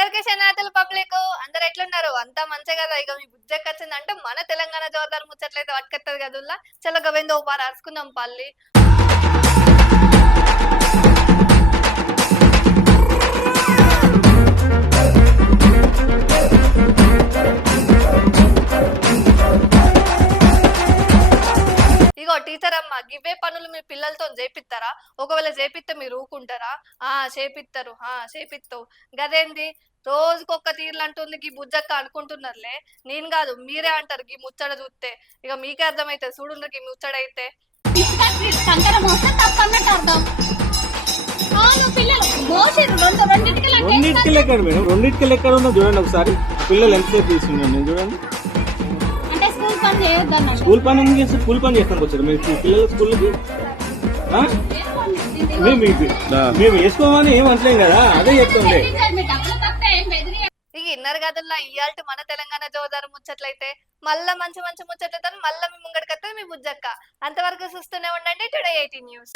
అందరికీ శనార్థులు పబ్లిక్. అందరు ఎట్లున్నారు? అంతా మంచిగా కదా. ఇక మీ బుజ్జకి వచ్చిందంటే మన తెలంగాణ జోర్దార్ ముచ్చట్లయితే పట్టుకొస్తుంది కదా చల్ల గవేందో ఓ పార అరుచుకుందాం పల్లి. ఇగో టీచర్ అమ్మ గివే పనులు మీ పిల్లలతో చేపిస్తారా ఒకవేళ చేపిస్తే మీరు ఊకుంటారా? ఆ చేపిస్తారు ఆ చేపిస్తావు గదేంది? రోజుకొక్క తీర్లు అంటుంది గీ బుజ్జక్క అనుకుంటున్నారులే. నేను కాదు మీరే అంటారు గీ ముచ్చట చూస్తే ఇక మీకే అర్థమైతే చూడుండ్రు గీ రెండు రెండింటికి లెక్క రెండింటికి లెక్క మేడం రెండింటికి లెక్క ఉందో చూడండి ఒకసారి. పిల్లలు ఎంతసేపు తీసుకున్నాను నేను చూడండి. పని స్కూల్ పని చేస్తే స్కూల్ పని చేస్తానికి వచ్చారు? మీరు పిల్లల స్కూల్కి? మేము మీకు మేము వేసుకోమని ఏం అంటలేం కదా? అదే చెప్తుండే. మీ డబ్బులు తప్ప ఏం బెదిరి ఇక ఇన్నర్ కదల్లా ఇయాల్టి మన తెలంగాణ జోదారు ముచ్చట్లయితే మళ్ళా మంచి మంచి ముచ్చట్లతో మళ్ళా మీ ముంగడికత్తే మీ బుజ్జక్క. అంతవరకు చూస్తూనే ఉండండి టుడే ఎయిటీ న్యూస్